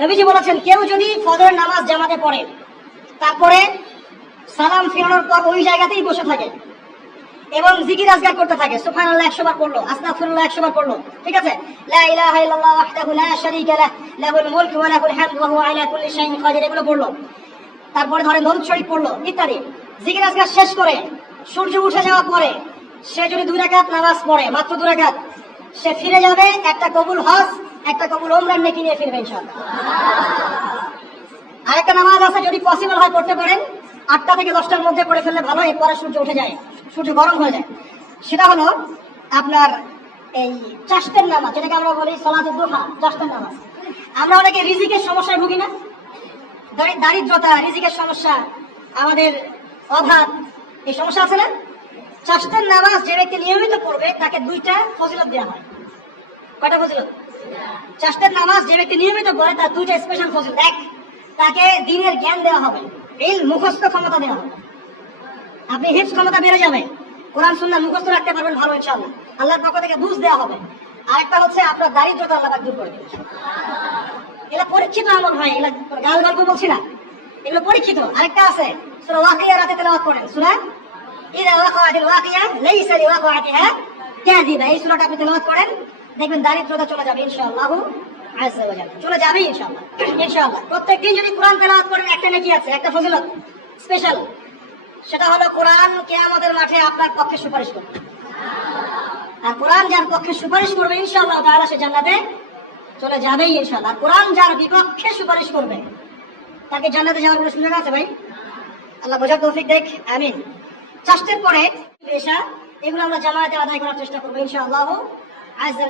নবীজি বলেছেন, কেউ যদি ফজরের নামাজ জামাতে পড়ে, তারপরে সালাম ফেরানোর পর ওই জায়গাতেই বসে থাকে এবং জিকির আজগার করতে থাকে। সুবহানাল্লাহ 100 বার পড়ল, আস্তাগফিরুল্লাহ 100 বার পড়ল, ঠিক আছে? তারপরে ধরে দরুদ শরীফ পড়ল, ইত্যাদি। জিকির আজগার শেষ করে, সূর্য উঠে যাওয়ার পরে সে যদি দুই রাকাত নামাজ পড়ে, মাত্র দুই রাকাত, সে ফিরে যাবে একটা কবুল হজ একটা কবুল ওমরান নেকি নিয়ে ফিরবে ইনশাআল্লাহ আরেকটা নামাজ আছে, যদি পসিবল হয় করতে পারেন। আটটা থেকে দশটার মধ্যে করে ফেললে ভালো, এরপরে সূর্য উঠে যায়, সূর্য গরম হয়ে যায়। সেটা হলো আপনার এই চাষতের নামাজ, যেটাকে আমরা বলি সলাতে দোহা নামাজ। আমরা অনেকে রিজিকের সমস্যায় ভুগি না। দারি- দারিদ্রতা, রিজিকের সমস্যা, আমাদের অভাব, এই সমস্যা আছে না? চাষতের নামাজ যে ব্যক্তি নিয়মিত পড়বে, তাকে দুইটা ফজিলত দেওয়া হয়। কয়টা ফজিলত? চাষতের নামাজ যে ব্যক্তি নিয়মিত পড়ে, তার দুইটা স্পেশাল ফজিলত। এক, তাকে দিনের জ্ঞান দেওয়া হবে। এই মুখস্থ ক্ষমতা দেওয়া হবে। আপনি হিপস ক্ষমতা বেড়ে যাবে। কোরআন, সুন্নাহ মুখস্থ রাখতে পারবেন ভালো, ইনশাআল্লাহ। আল্লাহর পক্ষ থেকে বুঝ দেওয়া হবে। আরেকটা হচ্ছে আপনার দারিদ্রতা আল্লাহ দূর করে দেবে এগুলো পরীক্ষিত আমল ভাই, এগুলো গাল গল্প বলছি না। এগুলো পরীক্ষিত। আরেকটা আছে, সূরা ওয়াকিয়া রাতে তেলাওয়াত করেন। সূরা? ইযা ওয়াকাআতিল ওয়াকিয়া লাইসা লিওয়াকাআতিহা কাযিবা। এই সূরাটা আপনি তেলাওয়াত করেন। দেখবেন দারিদ্রতা চলে যাবে ইনশাআল্লাহ চলে যাবে ইনশাআল্লাহ ইনশাআল্লাহ। প্রত্যেকদিন যদি কোরআন তেলাওয়াত করেন, একটা নেকি আছে, একটা ফজিলত স্পেশাল সেটা হলো কোরআন কিয়ামতের মাঠে আপনার পক্ষে সুপারিশ করবে। আর কোরআন যার পক্ষে সুপারিশ করবে, ইনশাআল্লাহ তাআলা সে জান্নাতে চলে যাবেই ইনশাআল্লাহ। কোরআন যার বিপক্ষে সুপারিশ করবে, তাকে জান্নাতে যাওয়ার কোনো সুযোগ আছে ভাই? আল্লাহ বোঝার তৌফিক দেখ, আমিন। চাষের পরে পেশা এগুলো আমরা জামায়াতে আদায় করার চেষ্টা করব ইনশাআল্লাহ আজ